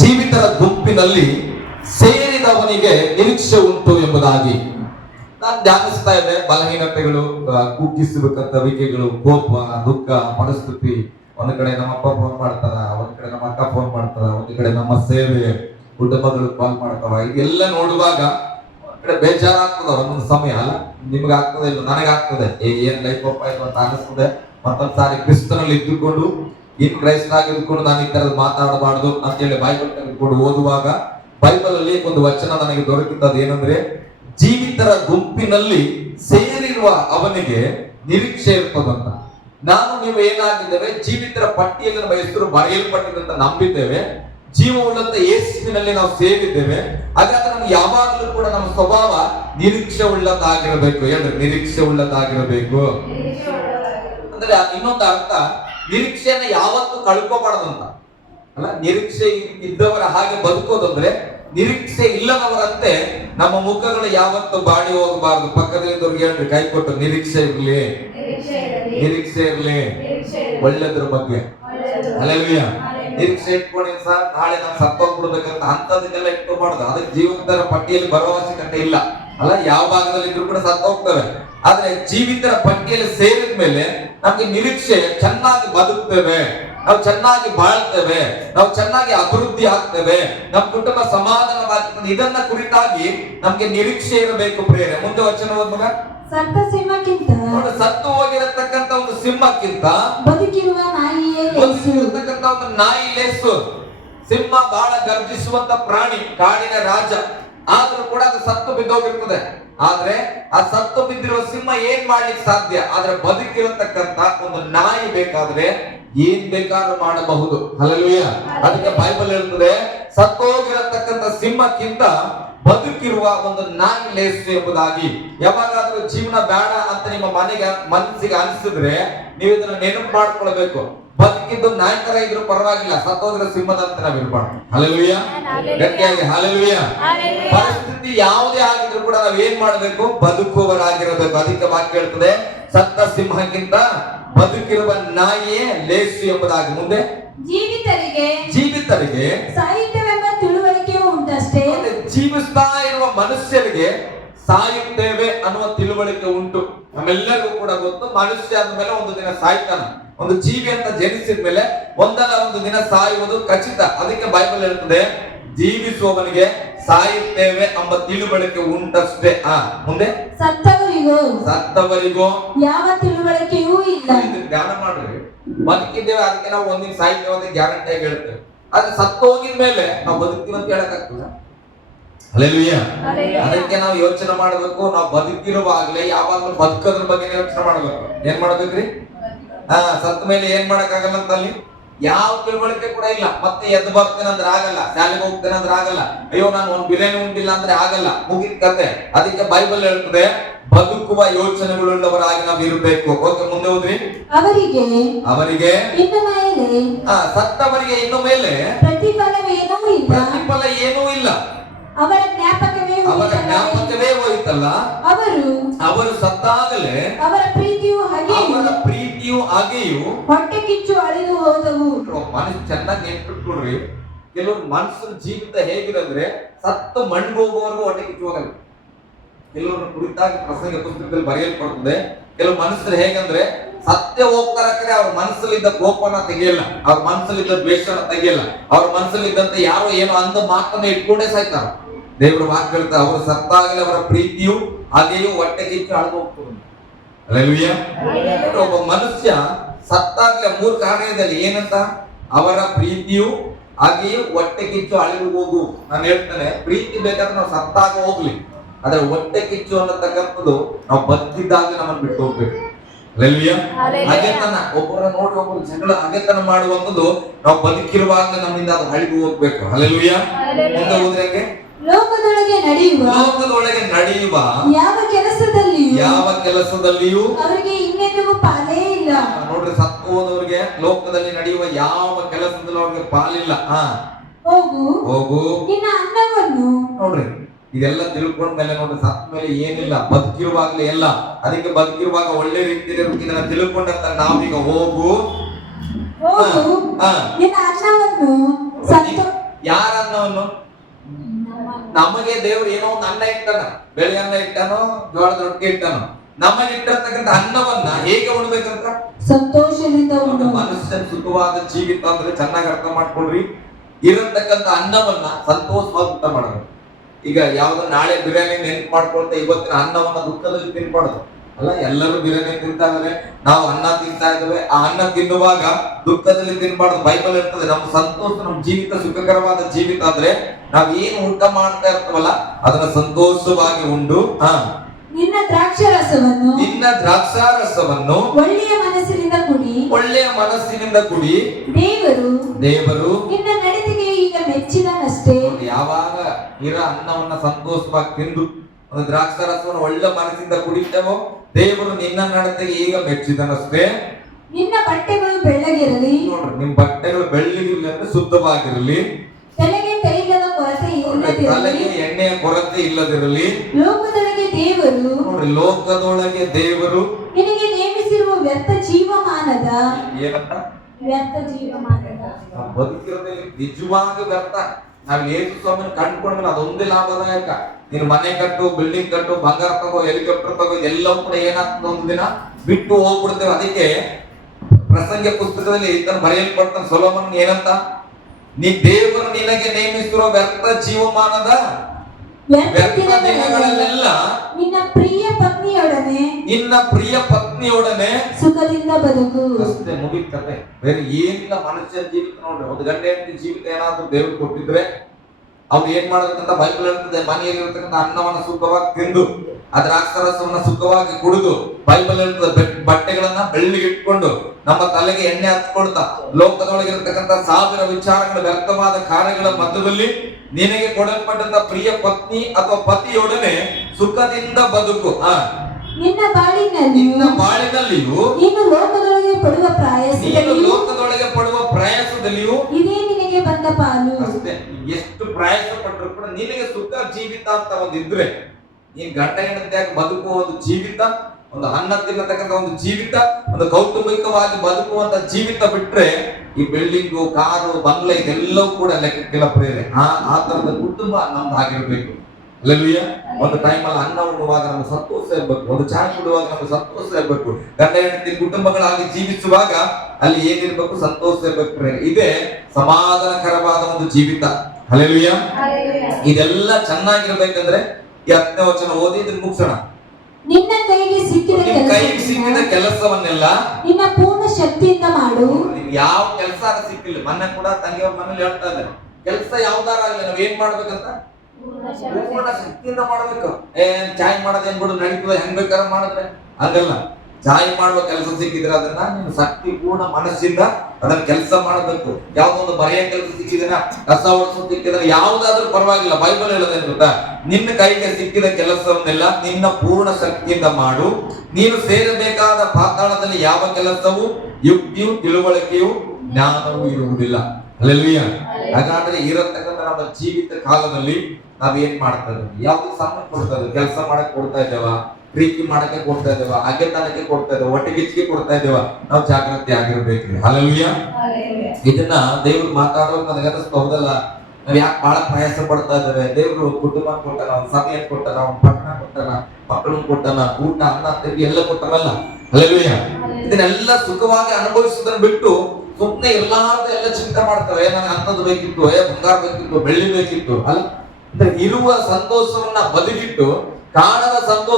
ಜೀವಿತರ ಗುಂಪಿನಲ್ಲಿ ಸೇರಿದವನಿಗೆ ನಿರೀಕ್ಷೆ ಉಂಟು ಎಂಬುದಾಗಿ. ನಾನು ಧ್ಯಾನಿಸ್ತಾ ಇದ್ದೆ ಬಲಹೀನತೆಗಳು ಕುಗ್ಗಿಸಬೇಕಂತವಿಕೆಗಳು ಕೋಪ ದುಃಖ ಮನಸ್ಥಿತಿ. ಒಂದ್ ಕಡೆ ನಮ್ಮ ಅಪ್ಪ ಫೋನ್ ಮಾಡ್ತಾರ ಒಂದ್ ಕಡೆ ನಮ್ಮ ಅಕ್ಕ ಫೋನ್ ಮಾಡ್ತಾರ ಒಂದ್ ಕಡೆ ನಮ್ಮ ಸೇವೆ ಕುಟುಂಬಗಳು ಕಾಲ್ ಮಾಡ್ತಾರ. ಇದೆಲ್ಲ ನೋಡುವಾಗ ಒಂದ್ ಕಡೆ ಬೇಜಾರಾಗ್ತದ ಒಂದೊಂದು ಸಮಯ ಅಲ್ಲ? ನಿಮ್ಗೆ ಆಗ್ತದೆ ಇಲ್ಲ ನನಗೆ ಆಗ್ತದೆ. ಏ, ಏನ್ ಲೈಫ್ ಅಪ್ಪ ಇದು ಅಂತ ಅನಿಸ್ತದೆ. ಮತ್ತೊಂದ್ಸಾರಿ ಕ್ರಿಸ್ತನಲ್ಲಿ ಇದ್ದುಕೊಂಡು ಇನ್ ಕ್ರೈಸ್ತ ಆಗಿರ್ಕೊಂಡು ನಾನು ಈ ತರದ್ ಮಾತಾಡಬಾರ್ದು ಅಂತೇಳಿ ಬೈಬಲ್ ತೆಗೆದುಕೊಂಡು ಓದುವಾಗ ಬೈಬಲ್ ಅಲ್ಲಿ ಒಂದು ವಚನ ನನಗೆ ದೊರಕಿದ್ದದು ಏನಂದ್ರೆ ಜೀವಿತರ ಗುಂಪಿನಲ್ಲಿ ಸೇರಿರುವ ಅವನಿಗೆ ನಿರೀಕ್ಷೆ ಇರ್ತದಂತ. ನಾನು ನೀವು ಏನಾಗಿದ್ದೇವೆ ಜೀವಿತರ ಪಟ್ಟಿಯಲ್ಲಿ ನಮ್ಮ ಹೆಸರು ಬರೆಯಲ್ಪಟ್ಟಿದೆ ಅಂತ ನಂಬಿದ್ದೇವೆ. ಉಳ್ಳಂತ ಯೇಸುವಿನಲ್ಲಿ ನಾವು ಸೇರಿದ್ದೇವೆ. ಹಾಗಾದ್ರೆ ನಮ್ಗೆ ಯಾವಾಗಲೂ ಕೂಡ ನಮ್ಮ ಸ್ವಭಾವ ನಿರೀಕ್ಷೆ ಉಳ್ಳದಾಗಿರಬೇಕು ಹೇಳ್ರಿ ನಿರೀಕ್ಷೆ ಉಳ್ಳದಾಗಿರಬೇಕು ಅಂದ್ರೆ ಇನ್ನೊಂದು ಅರ್ಥ ನಿರೀಕ್ಷೆಯನ್ನ ಯಾವತ್ತೂ ಅಂತ ಅಲ್ಲ ನಿರೀಕ್ಷೆ ಇದ್ದವರ ಹಾಗೆ ಬದುಕೋದಂದ್ರೆ ನಿರೀಕ್ಷೆ ಇಲ್ಲದವರಂತೆ ನಮ್ಮ ಮುಖಗಳು ಯಾವತ್ತು ಬಾಡಿ ಹೋಗಬಾರದು. ಪಕ್ಕದಲ್ಲಿದ್ದವ್ರಿಗೆ ಹೇಳ್ರಿ ಕೈ ಕೊಟ್ಟು ನಿರೀಕ್ಷೆ ಇರ್ಲಿ. ನಿರೀಕ್ಷೆ ಇರ್ಲಿ. ಒಳ್ಳೆದ್ರ ಬಗ್ಗೆ. ಅಲ್ಲಲ್ವಿಯ ನಿರೀಕ್ಷೆ ಇಟ್ಕೊಂಡು ಸರ್ ನಾಳೆ ನಾನು ಸತ್ತೋಗ್ಬಿಡ್ಬೇಕಂತ ಅಂತದಕ್ಕೆಲ್ಲ ಇಟ್ಕೋಬಾರ್ದು ಅದಕ್ಕೆ ಜೀವಿತರ ಪಟ್ಟಿಯಲ್ಲಿ ಬರೋ ಅವಶ್ಯಕತೆ ಇಲ್ಲ. ಅಲ್ಲ ಯಾವ ಭಾಗದಲ್ಲಿ ಇದ್ರು ಕೂಡ ಸತ್ತೋಗ್ತವೆ. ಆದ್ರೆ ಜೀವಿತರ ಪಟ್ಟಿಯಲ್ಲಿ ಸೇರಿದ ಮೇಲೆ ನಮ್ಗೆ ನಿರೀಕ್ಷೆ ಚೆನ್ನಾಗಿ ಬದುಕ್ತೇವೆ ನಾವು ಚೆನ್ನಾಗಿ ಬಾಳ್ತೇವೆ ನಾವು ಚೆನ್ನಾಗಿ ಅಭಿವೃದ್ಧಿ ಆಗ್ತೇವೆ ನಮ್ಮ ಕುಟುಂಬ ಸಮಾಧಾನವಾಗಿ ಇದನ್ನ ಕುರಿತಾಗಿ ನಮ್ಗೆ ನಿರೀಕ್ಷೆ ಇರಬೇಕು ಪ್ರೇರೆ ಮುಂದೆ ವಚನ ಮಗ. ಸತ್ತ ಸಿಂಹಕ್ಕಿಂತ ಸತ್ತು ಹೋಗಿರತಕ್ಕಂತ ಒಂದು ಸಿಂಹಕ್ಕಿಂತ ಬದುಕಿರುವ ನಾಯಿಯೇ ಲೇಸು. ಬದುಕಿರತಕ್ಕಂತ ಒಂದು ನಾಯಿ ಲೇಸು ಸಿಂಹ ಬಹಳ ಗರ್ಜಿಸುವಂತ ಪ್ರಾಣಿ ಕಾಡಿನ ರಾಜ. ಆದ್ರೂ ಕೂಡ ಅದು ಸತ್ತು ಬಿದ್ದೋಗಿರ್ತದೆ. ಆದ್ರೆ ಆ ಸತ್ತು ಬಿದ್ದಿರುವ ಸಿಂಹ ಏನ್ ಮಾಡ್ಲಿಕ್ಕೆ ಸಾಧ್ಯ? ಆದ್ರೆ ಬದುಕಿರತಕ್ಕಂತ ಒಂದು ನಾಯಿ ಬೇಕಾದ್ರೆ ಏನ್ ಬೇಕಾದ್ರೂ ಮಾಡಬಹುದು. ಹಲಲುಯ ಅದಕ್ಕೆ ಬೈಬಲ್ ಹೇಳ್ತದೆ ಸತ್ತೋಗಿರತಕ್ಕಂತ ಸಿಂಹಕ್ಕಿಂತ ಬದುಕಿರುವ ಒಂದು ನಾಯಿ ಲೇಸು ಎಂಬುದಾಗಿ. ಯಾವಾಗಾದ್ರೂ ಜೀವನ ಬೇಡ ಅಂತ ನಿಮ್ಮ ಮನೆಗೆ ಮನಸ್ಸಿಗೆ ಅನಿಸಿದ್ರೆ ನೀವು ಇದನ್ನ ನೆನಪು ಮಾಡ್ಕೊಳ್ಬೇಕು. ಬದುಕಿದ್ದು ನಾಯಕರ ಇದ್ರು ಪರವಾಗಿಲ್ಲ ಸತ್ತೋದ್ರೆ ಸಿಂಹದಂತೆ ನಾವಿರ್ಬಾರ್ದು ಇರ್ಬಾರ್ದು. ಹಲಲುಯ ಗಟ್ಟಿಯಾಗಿ ಹಲಲುಯ್ಯ ಪರಿಸ್ಥಿತಿ ಯಾವುದೇ ಆಗಿದ್ರು ಕೂಡ ನಾವ್ ಏನ್ ಮಾಡ್ಬೇಕು? ಬದುಕುವವರಾಗಿರಬೇಕು. ಅಧಿಕ ವಾಕ್ಯ ಹೇಳ್ತದೆ ಸತ್ತ ಸಿಂಹಕ್ಕಿಂತ ಬದುಕಿರುವ ನಾಯಿಯೇ ಲೇಸು ಎಂಬುದಾಗಿ. ಮುಂದೆ? ಜೀವಿತರಿಗೆ ಜೀವಿತರಿಗೆ ಸಾಹಿತ್ಯವೆಂಬ ತಿಳುವಳಿಕೆಯೂ ಉಂಟಷ್ಟೇ. ಜೀವಿಸ್ತಾ ಇರುವ ಮನುಷ್ಯರಿಗೆ ಸಾಯುತ್ತೇವೆ ಅನ್ನುವ ತಿಳುವಳಿಕೆ ಉಂಟು. ನಮ್ಮೆಲ್ಲರಿಗೂ ಕೂಡ ಗೊತ್ತು ಮನುಷ್ಯ ಅಂದ್ಮೇಲೆ ಒಂದು ದಿನ ಸಾಯ್ತಾನ. ಒಂದು ಜೀವಿ ಅಂತ ಜನಿಸಿದ ಮೇಲೆ ಒಂದಲ್ಲ ಒಂದು ದಿನ ಸಾಯುವುದು ಖಚಿತ. ಅದಕ್ಕೆ ಬೈಬಲ್ ಹೇಳ್ತದೆ ಜೀವಿಸುವವನಿಗೆ ಸಾಯುತ್ತೇವೆ ಎಂಬ ತಿಳುವಳಿಕೆ ಉಂಟಷ್ಟೇ. ಆ ಮುಂದೆ? ಸತ್ತವರಿಗೂ? ಸತ್ತವರಿಗೂ? ಯಾವ ತಿಳುವಳಿಕೆಯೂ ಇಲ್ಲ. ಇದು ಧ್ಯಾನ ಮಾಡ್ರಿ. ಬದುಕಿದ್ದೇವೆ ಅದಕ್ಕೆ ನಾವು ಒಂದಿನ ಸಾಯ್ತೇವೆ ಅಂತ ಗ್ಯಾರಂಟಿಯಾಗಿ ಹೇಳ್ತೇವೆ ಆದ್ರೆ ಸತ್ತು ಹೋಗಿದ ಮೇಲೆ ನಾವು ಬದುಕ್ತೀವಿ ಅಂತ ಹೇಳಕ್ಕಾಗ್ತದ? ಅಲ್ಲೆಲ್ಲೂಯ್ಯ ಅದಕ್ಕೆ ನಾವು ಯೋಚನೆ ಮಾಡಬೇಕು ನಾವು ಬದುಕಿರುವಾಗ್ಲೇ ಯಾವಾಗ್ಲೂ ಬದುಕೋದ್ರ ಬಗ್ಗೆ ಯೋಚನೆ ಮಾಡ್ಬೇಕು. ಏನ್ ಮಾಡ್ಬೇಕ್ರಿ? ಹಾ ಸತ್ತ ಮೇಲೆ ಏನ್ ಮಾಡಕ್ಕಾಗಲ್ಲ ಅಂತ ಅಲ್ಲಿ ಯಾವ ತಿಳುವಳಿಕೆ ಕೂಡ ಇಲ್ಲ. ಮತ್ತೆ ಎದ್ದು ಬರ್ತೇನೆ ಅಂದ್ರೆ ಆಗಲ್ಲ. ಶಾಲೆಗೆ ಹೋಗ್ತೇನೆ ಅಂದ್ರೆ ಆಗಲ್ಲ. ಅಯ್ಯೋ ನಾನು ಒಂದ್ ಬಿರಿಯಾನಿ ಉಂಡಿಲ್ಲ ಅಂದ್ರೆ ಆಗಲ್ಲ. ಮುಗಿದ ಕತೆ. ಅದಕ್ಕೆ ಬೈಬಲ್ ಹೇಳ್ತದೆ ಬದುಕುವ ಯೋಚನೆಗಳುಳ್ಳವರಾಗಿ ನಾವು ಇರಬೇಕು. ಓಕೆ ಮುಂದೆ ಹೋದ್ರಿ? ಅವರಿಗೆ ಅವರಿಗೆ ಇನ್ನು ಮೇಲೆ ಸತ್ತವರಿಗೆ ಇನ್ನು ಮೇಲೆ ಪ್ರತಿಫಲವೇನೂ ಇಲ್ಲ. ಪ್ರತಿಫಲ ಏನೂ ಇಲ್ಲ. ಅವರ ಜ್ಞಾಪಕವೇ ಅವರ ಜ್ಞಾಪಕವೇ ಹೋಯ್ತಲ್ಲ? ಅವರು? ಅವರು ಸತ್ತಾಗಲೇ ಅವರ ಪ್ರೀತಿಯು ಹಾಗೆ ಅವರ ಪ್ರೀತಿಯು ಹಾಗೆಯೂ ಹೊಟ್ಟೆ ಕಿಚ್ಚು ಅಳಿದು ಹೋದವು. ಮನಸ್ಸು ಚೆನ್ನಾಗಿ ನೆನ್ಪಿಟ್ಕೊಡ್ರಿ ಕೆಲವ್ರು ಮನಸ್ಸಿನ ಜೀವಿತ ಹೇಗಿರಂದ್ರೆ ಸತ್ತು ಮಣ್ಣು ಹೋಗುವವರೆಗೂ ಹೊಟ್ಟೆ ಕಿಚ್ಚು ಹೋಗಲ್ಲ. ಕೆಲವರು ಕುರಿತಾಗಿ ಪ್ರಸಂಗ ಪುಸ್ತಕದಲ್ಲಿ ಬರೆಯಲ್ಪಡ್ತದೆ. ಕೆಲವು ಮನಸ್ಸರು ಹೇಗಂದ್ರೆ ಸತ್ಯ ಹೋಗ್ತಾರಕ್ರೆ ಅವ್ರ ಮನಸ್ಸಲ್ಲಿದ್ದ ಕೋಪನ ತೆಗೆಯಲ್ಲ ಅವ್ರ ಮನಸ್ಸಲ್ಲಿದ್ದ ದ್ವೇಷನ ತೆಗೆಯಲ್ಲ ಅವ್ರ ಮನಸ್ಸಲ್ಲಿದ್ದಂತೆ ಯಾರು ಏನೋ ಅಂದ ಮಾತನ್ನ ಇಟ್ಕೊಂಡೇ ಸಾಯ್ತಾರ. ದೇವರ ಮಾತು ಹೇಳ್ತಾರೆ ಅವರು ಸತ್ತಾಗಲೇ ಅವರ ಪ್ರೀತಿಯು ಹಾಗೆಯೂ ಹೊಟ್ಟೆ ಕಿಚ್ಚು ಅಳ್ದು ಹೋಗ್ತದೆ. ಒಬ್ಬ ಮನುಷ್ಯ ಸತ್ತಾಗಲೇ ಮೂರು ಕಾರಣದಲ್ಲಿ ಏನಂತ? ಅವರ ಪ್ರೀತಿಯು ಹಾಗೆಯೂ ಹೊಟ್ಟೆ ಕಿಚ್ಚು ಅಳಿದು ಹೋಗು. ನಾನು ಹೇಳ್ತೇನೆ ಪ್ರೀತಿ ಬೇಕಾದ್ರೆ ನಾವು ಸತ್ತಾಗ ಹೋಗ್ಲಿ. ಆದ್ರೆ ಹೊಟ್ಟೆ ಕಿಚ್ಚು ಅನ್ನತಕ್ಕಂಥದ್ದು ನಾವು ಬದುಕಿದ್ದಾಗ ನಮ್ಮನ್ನು ಬಿಟ್ಟು ಹೋಗ್ಬೇಕು? ಹಗೆತನ ಒಬ್ಬರ ನೋಡಿ ಒಬ್ಬರು ಜಗಳ ಹಗೆತನ ಮಾಡುವಂಥದ್ದು ನಾವು ಬದುಕಿರುವಾಗ ನಮ್ಮಿಂದ ಅದು ಅಳಿದು ಹೋಗ್ಬೇಕು. ಅಲ್ಲೆಲ್ವಿಯ ಮುಂದೆ ಹೋದ್ರೆ? ಲೋಕದೊಳಗೆ ನಡೆಯುವ ಲೋಕದೊಳಗೆ ನಡೆಯುವ ಯಾವ ಕೆಲಸದಲ್ಲಿಯೂ ಯಾವ ಕೆಲಸದಲ್ಲಿಯೂ ಅವರಿಗೆ ಇನ್ನೆಂದಿಗೂ ಪಾಲೇ ಇಲ್ಲ. ನೋಡ್ರಿ ಸತ್ತು ಹೋದವ್ರಿಗೆ ಲೋಕದಲ್ಲಿ ನಡೆಯುವ ಯಾವ ಕೆಲಸದಲ್ಲಿ ಅವ್ರಿಗೆ ಪಾಲಿಲ್ಲ. ಹಾ ಹೋಗು. ಹೋಗು. ನಿನ್ನ ಅನ್ನವನ್ನು ನೋಡ್ರಿ ಇದೆಲ್ಲ ತಿಳ್ಕೊಂಡ ಮೇಲೆ ನೋಡ್ರಿ ಸತ್ ಮೇಲೆ ಏನಿಲ್ಲ ಬದುಕಿರುವಾಗ್ಲೇ ಎಲ್ಲ. ಅದಕ್ಕೆ ಬದುಕಿರುವಾಗ ಒಳ್ಳೆ ರೀತಿಯಲ್ಲಿ ಇದನ್ನ ತಿಳ್ಕೊಂಡಂತ ನಾವೀಗ ಹೋಗು. ನಿನ್ನ ಅನ್ನವನ್ನು ಯಾರ ಅನ್ನವನ್ನು? ನಮಗೆ ದೇವ್ರು ಏನೋ ಒಂದು ಅನ್ನ ಇಟ್ಟಾನ. ಬೆಳೆ ಅನ್ನ ಇಟ್ಟಾನೋ ಜೋಳದ ರೊಟ್ಟಿ ಇಟ್ಟಾನೋ. ನಮಗೆ ಇಟ್ಟಿರ್ತಕ್ಕಂಥ ಅನ್ನವನ್ನ ಹೇಗೆ ಉಣ್ಬೇಕಂತ? ಸಂತೋಷದಿಂದ ಮನುಷ್ಯನ ಸುಖವಾದ ಜೀವಿತ ಅಂದ್ರೆ ಚೆನ್ನಾಗಿ ಅರ್ಥ ಮಾಡ್ಕೊಳ್ರಿ. ಇರತಕ್ಕಂಥ ಅನ್ನವನ್ನ ಸಂತೋಷವಾಗಿ ಊಟ ಮಾಡಬೇಕು ಈಗ ಯಾವ್ದು ನಾಳೆ ಬಿರಿಯಾನಿ ನೆನ್ಪು ಮಾಡ್ಕೊಳ್ತಾ ಇವತ್ತಿನ ಅನ್ನವನ್ನ ದುಃಖದಲ್ಲಿ ತಿನ್ಬಾರ್ದು. ಅಲ್ಲ ಎಲ್ಲರೂ ಬಿರಿಯಾನಿ ತಿಂತಾ ಇದಾರೆ. ನಾವು ಅನ್ನ ತಿಂತಾ ಇದ್ದೇವೆ ಆ ಅನ್ನ ತಿನ್ನುವಾಗ ದುಃಖದಲ್ಲಿ ತಿನ್ಬಾರ್ದು ಬೈಬಲ್ ಇರ್ತದೆ ನಮ್ಮ ಸಂತೋಷ ನಮ್ಮ ಜೀವಿತ ಸುಖಕರವಾದ ಜೀವಿತ ಆದ್ರೆ ನಾವ್ ಏನು ಊಟ ಮಾಡ್ತಾ ಇರ್ತವಲ್ಲ ಅದನ್ನ ಸಂತೋಷವಾಗಿ ಉಂಡು. ಹಾ. ನಿನ್ನ ದ್ರಾಕ್ಷಾರಸವನ್ನು ನಿನ್ನ ದ್ರಾಕ್ಷಾರಸವನ್ನು ಒಳ್ಳೆಯ ಮನಸ್ಸಿನಿಂದ ಕುಡಿ. ಒಳ್ಳೆಯ ಮನಸ್ಸಿನಿಂದ ಕುಡಿ. ದೇವರು ದೇವರು ನಿನ್ನ ನಡತೆಗೆ ಈಗ ಮೆಚ್ಚಿದನಷ್ಟೇ. ಯಾವಾಗ ಇರ ಅನ್ನವನ್ನ ಸಂತೋಷವಾಗಿ ತಿಂದು ಒಂದು ದ್ರಾಕ್ಷಾರಸವನ್ನು ಒಳ್ಳೆ ಮನಸ್ಸಿಂದ ಕುಡಿತೇವೋ ದೇವರು ನಿನ್ನ ನಡತೆ ಈಗ ಮೆಚ್ಚಿದನಷ್ಟೇ. ನಿನ್ನ ಬಟ್ಟೆಗಳು ಬೆಳ್ಳಗಿರಲಿ. ನೋಡ್ರಿ ನಿಮ್ ಬಟ್ಟೆಗಳು ಬೆಳ್ಳಗಿರಲಿ ಅಂದ್ರೆ ಶುದ್ಧವಾಗಿರಲಿ. ತಲೆಗೆ ತೈಲದ ಕೊರತೆ ತಲೆಗೆ ಎಣ್ಣೆಯ ಕೊರತೆ ಇಲ್ಲದಿರಲಿ. ಲೋಕದೊಳಗೆ ದೇವರು. ನೋಡ್ರಿ ಲೋಕದೊಳಗೆ ದೇವರು. ನಿನಗೆ ನೇಮಿಸಿರುವ ವ್ಯರ್ಥ ಜೀವಮಾನದ. ಏನಂತ ವ್ಯರ್ಥ ಜೀವಮಾನದ. ಬದುಕಿರೋದ್ರಲ್ಲಿ ನಿಜವಾಗ ವ್ಯರ್ಥ. ನಾವ್ ಏಸು ಸ್ವಾಮಿನ ಕಂಡ್ಕೊಂಡ್ಮೇಲೆ ಅದೊಂದೇ ಲಾಭದಾಯಕ. ನೀನು ಮನೆ ಕಟ್ಟು ಬಿಲ್ಡಿಂಗ್ ಕಟ್ಟು, ಬಂಗಾರ ತಗೋ ಹೆಲಿಕಾಪ್ಟರ್ ತಗೋ, ಎಲ್ಲವೂ ಕೂಡ ಏನಾಗ್ತದೆ ಒಂದು ದಿನ? ಬಿಟ್ಟು ಹೋಗ್ಬಿಡ್ತೇವೆ. ಅದಕ್ಕೆ ಪ್ರಸಂಗ ಪುಸ್ತಕದಲ್ಲಿ ಇದನ್ನು ಬರೆಯಲ್ಪಡ್ತಾನೆ ಸೊಲೋಮನ್ ಏನಂತ? ನೀ ದೇವರು ನಿನಗೆ ನೇಮಿಸಿರೋ ವ್ಯರ್ಥ ಜೀವಮಾನದ ವ್ಯರ್ಥ ದಿನಗಳಲ್ಲೆಲ್ಲ ನಿನ್ನ ಪ್ರಿಯ ಪತ್ನಿಯೊಡನೆ ನಿನ್ನ ಪ್ರಿಯ ಪತ್ನಿಯೊಡನೆ ಸುಖದಿಂದ ಬದುಕು. ಅಷ್ಟೇ ಮುಗಿತದೆ. ಬೇರೆ ಏನಿಲ್ಲ ಮನುಷ್ಯ ಜೀವಿತ ನೋಡ್ರಿ. ಒಂದು ಗಂಟೆ ಹೆಂಡತಿ ಜೀವಿತ ಏನಾದ್ರೂ ದೇವ್ರು ಕೊಟ್ಟಿದ್ರೆ ಅವ್ರು ಏನ್ ಮಾಡ್ಬೇಕಂತ ಬೈಬಲ್ ಹೇಳ್ತದೆ ಮನೆಯಲ್ಲಿ ಇರ್ತಕ್ಕಂಥ ಅನ್ನವನ್ನ ಸುಖವಾಗಿ ತಿಂದು. ಅದ್ರ ಅಕ್ಷರಸವನ್ನ ಸುಖವಾಗಿ ಕುಡಿದು ಬೈಬಲ್ ಬಟ್ಟೆಗಳನ್ನ ಬೆಳ್ಳಿಗೆ ಇಟ್ಕೊಂಡು ನಮ್ಮ ತಲೆಗೆ ಎಣ್ಣೆ ಹಚ್ಕೊಳ್ತಾ ಲೋಕದೊಳಗೆ ಇರತಕ್ಕಂಥ ಸಾವಿರ ವಿಚಾರಗಳ ವ್ಯರ್ಥವಾದ ಕಾರ್ಯಗಳ ಮಧ್ಯದಲ್ಲಿ ನಿನಗೆ ಕೊಡಲ್ಪಟ್ಟಂತ ಪ್ರಿಯ ಪತ್ನಿ ಅಥವಾ ಪತಿಯೊಡನೆ ಸುಖದಿಂದ ಬದುಕು. ಆ ನಿನ್ನ ಬಾಳಿನಲ್ಲಿ ನಿನ್ನ ಬಾಳಿನಲ್ಲಿಯೂ ನೀನು ಲೋಕದೊಳಗೆ ಪಡುವ ನೀನು ಪ್ರಾಯಸದಲ್ಲಿ ಲೋಕದೊಳಗೆ ಪಡುವ ಪ್ರಯಾಸದಲ್ಲಿಯೂ ಇದೇ ನಿನಗೆ ಬಂದ ಪಾಲು. ಅಷ್ಟೇ ಎಷ್ಟು ಪ್ರಯಾಸ ಪಟ್ಟರು ಕೂಡ ನಿನಗೆ ಸುಖ ಜೀವಿತ ಅಂತ ಒಂದು ನೀನ್ ಗಂಡ ಹೆಂಡತಿಯಾಗಿ ಬದುಕುವ ಒಂದು ಜೀವಿತ ಒಂದು ಅನ್ನ ತಿನ್ನತಕ್ಕಂಥ ಒಂದು ಜೀವಿತ ಒಂದು ಕೌಟುಂಬಿಕವಾಗಿ ಬದುಕುವಂತ ಜೀವಿತ ಬಿಟ್ರೆ ಈ ಬಿಲ್ಡಿಂಗು ಕಾರು ಬಂಗ್ಲೆ ಇದೆಲ್ಲವೂ ಕೂಡ ಲೆಕ್ಕಕ್ಕೆಲ್ಲ ಪ್ರೇರೆ ಆ ಆ ತರದ ಕುಟುಂಬ ನಮ್ದು ಆಗಿರ್ಬೇಕು. ಅಲ್ಲಲ್ವಿಯ ಒಂದು ಟೈಮಲ್ಲಿ ಅನ್ನ ಉಡುವಾಗ ನಮ್ಗೆ ಸಂತೋಷ ಇರ್ಬೇಕು. ಒಂದು ಚಹಾ ಕುಡುವಾಗ ನಮ್ಗೆ ಸಂತೋಷ ಇರ್ಬೇಕು. ಗಂಡ ಹೆಂಡತಿ ಕುಟುಂಬಗಳಾಗಿ ಜೀವಿಸುವಾಗ ಅಲ್ಲಿ ಏನಿರ್ಬೇಕು ಸಂತೋಷ ಇರ್ಬೇಕು ಇದೇ ಸಮಾಧಾನಕರವಾದ ಒಂದು ಜೀವಿತ. ಅಲ್ಲಲ್ವಿಯ ಇದೆಲ್ಲ ಚೆನ್ನಾಗಿರ್ಬೇಕಂದ್ರೆ ಈ ಹತ್ತನೇ ವಚನ ಓದಿ ಇದನ್ನ ಮುಗಿಸೋಣ. ನಿನ್ನ ಕೈಗೆ ಸಿಕ್ಕಿದ ಕೈಗೆ ಸಿಕ್ಕಿದ ಕೆಲಸ ಕೆಲಸವನ್ನೆಲ್ಲ ನಿನ್ನ ಪೂರ್ಣ ಶಕ್ತಿಯಿಂದ ಮಾಡು. ಯಾವ ಕೆಲಸ ಸಿಕ್ಕಿಲ್ಲ. ಮೊನ್ನೆ ಕೂಡ ತಂಗಿಯವ್ರ ಮನೇಲಿ ಹೇಳ್ತಾ ಇದ್ದಾರೆ. ಕೆಲಸ ಯಾವ್ದಾರ ಆಗಲಿ ನಾವ್ ಏನ್ ಮಾಡ್ಬೇಕಂತ? ಪೂರ್ಣ ಶಕ್ತಿಯಿಂದ ಮಾಡ್ಬೇಕು. ಏನ್ ಚಾಯ್ ಮಾಡೋದೇನ್ ಬಿಡು ನಡೀತದೆ ಹೆಂಗ್ ಬೇಕಾದ್ರೆ ಮಾಡಿದ್ರೆ. ಹಂಗಲ್ಲ. ಚಾಯ್ ಮಾಡುವ ಕೆಲಸ ಸಿಕ್ಕಿದ್ರೆ ಅದನ್ನ ನೀನು ಶಕ್ತಿ ಪೂರ್ಣ ಮನಸ್ಸಿಂದ ಅದನ್ನ ಕೆಲಸ ಮಾಡಬೇಕು. ಯಾವ್ದೊಂದು ಬರೆಯ ಕೆಲಸ ಸಿಕ್ಕಿದ್ರೆ ಕಸ ವರ್ಷ ಸಿಕ್ಕಿದ್ರೆ ಯಾವ್ದಾದ್ರೂ ಪರವಾಗಿಲ್ಲ. ಬೈಬಲ್ ಹೇಳೋದೇ ಗೊತ್ತಾ? ನಿನ್ನ ಕೈಗೆ ಸಿಕ್ಕಿದ ಕೆಲಸವನ್ನೆಲ್ಲ ನಿನ್ನ ಪೂರ್ಣ ಶಕ್ತಿಯಿಂದ ಮಾಡು. ನೀನು ಸೇರಬೇಕಾದ ಪಾತಾಳದಲ್ಲಿ ಯಾವ ಕೆಲಸವು ಯುಕ್ತಿಯು ತಿಳುವಳಿಕೆಯು ಜ್ಞಾನವೂ ಇರುವುದಿಲ್ಲ. ಅಲ್ಲೆಲ್ವಿಯ ಹಾಗಾದ್ರೆ ಇರತಕ್ಕಂಥ ನಮ್ಮ ಜೀವಿತ ಕಾಲದಲ್ಲಿ ನಾವೇನ್ ಏನ್ ಮಾಡ್ತಾ ಇದ್ದೀವಿ? ಯಾವ್ದು ಸಮಯ ಕೊಡ್ತಾ ಇದ್ದೀವಿ. ಕೆಲಸ ಮಾಡಕ್ ಕೊಡ್ತಾ ಇದ್ದೇವ? ಪ್ರೀತಿ ಮಾಡಕ್ಕೆ ಕೊಡ್ತಾ ಇದ್ದೇವ? ಅಗೆತನಕ್ಕೆ ಕೊಡ್ತಾ ಇದ್ದೇವ? ಒಟ್ಟಿಗಿಚ್ಚಿಗೆ ಕೊಡ್ತಾ ಇದ್ದೇವ? ನಾವು ಜಾಗೃತಿ ಆಗಿರ್ಬೇಕ್ರಿ. ಅಲ್ಲೆಲ್ವಿಯ ಇದನ್ನ ದೇವ್ರು ಮಾತಾಡೋ ನನಗೆ ಅನಿಸ್ತು ಹೌದಲ್ಲ ನಾವ್ ಯಾಕೆ ಬಹಳ ಪ್ರಯಾಸ ಪಡ್ತಾ ಇದ್ದೇವೆ? ದೇವ್ರು ಕುಟುಂಬ ಕೊಟ್ಟನ ಅವ್ನ ಸಮಯ ಕೊಟ್ಟನ ಅವ್ನ ಪಟ್ಟಣ ಕೊಟ್ಟನ ಮಕ್ಕಳು ಕೊಟ್ಟನ ಊಟ ಅನ್ನ ತಿಂಡಿ ಎಲ್ಲ ಕೊಟ್ಟನಲ್ಲ? ಅಲ್ಲೆಲ್ವಿಯ ಇದನ್ನೆಲ್ಲ ಸುಖವಾಗಿ ಅನುಭವಿಸೋದನ್ನ ಬಿಟ್ಟು ಸುಮ್ಮನೆ ಎಲ್ಲಾರ್ದು ಎಲ್ಲ ಚಿಂತೆ ಮಾಡ್ತವೆ ನನಗೆ ಅನ್ನದ್ ಬೇಕಿತ್ತು ಏ ಬಂಗಾರ ಬೇಕಿತ್ತು ಬೆಳ್ಳಿ ಬೇಕಿತ್ತು ಅಲ್ಲ? ಇರುವ ಸಂತೋಷವನ್ನ ಬದುಕಿಟ್ಟು ಕಾಣದ ಸಂತೋಷ